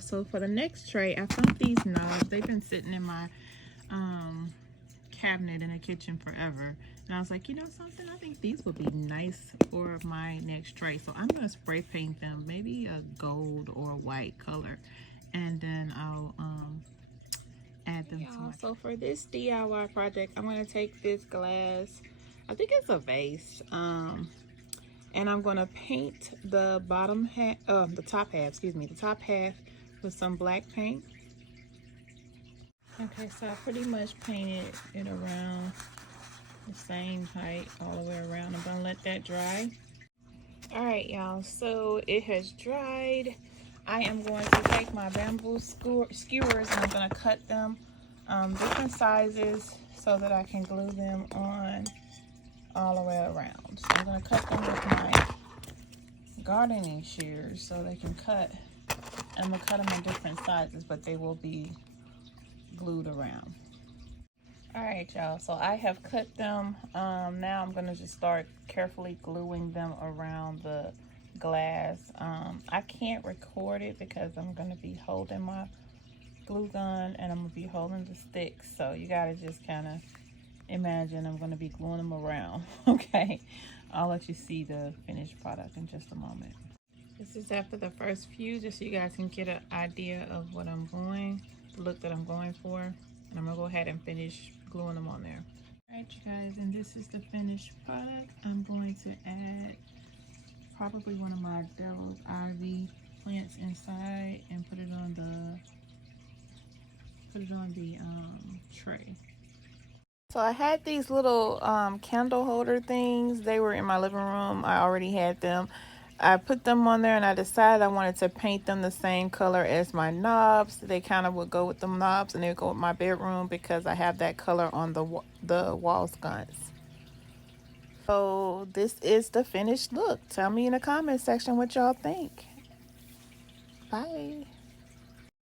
So for the next tray, I found these knobs. They've been sitting in my cabinet in the kitchen forever. And I was like, you know something? I think these would be nice for my next tray. So I'm going to spray paint them, maybe a gold or white color. And then I'll add them to my tray. So for this DIY project, I'm going to take this glass, I think it's a vase, and I'm going to paint the bottom half, the top half with some black paint. Okay, so I pretty much painted it around the same height all the way around. I'm going to let that dry. All right, y'all, so it has dried. I am going to take my bamboo skewers and I'm going to cut them different sizes so that I can glue them on all the way around. So I'm going to cut them with my gardening shears so they can cut. I'm going to cut them in different sizes, but they will be glued around. All right, y'all, so I have cut them. Now I'm going to just start carefully gluing them around the glass. I can't record it because I'm going to be holding my glue gun and I'm going to be holding the sticks. So you got to just kind of imagine I'm going to be gluing them around. Okay, I'll let you see the finished product in just a moment. This is after the first few, just so you guys can get an idea of what I'm going, the look that I'm going for. And I'm going to go ahead and finish gluing them on there. All right, you guys, and this is the finished product. I'm going to add probably one of my devil's ivy plants inside and put it on the tray. So I had these little candle holder things. They were in my living room. I already had them. I put them on there and I decided I wanted to paint them the same color as my knobs. They kind of would go with the knobs and they would go with my bedroom because I have that color on the wall sconce. So this is the finished look. Tell me in the comment section what y'all think. Bye.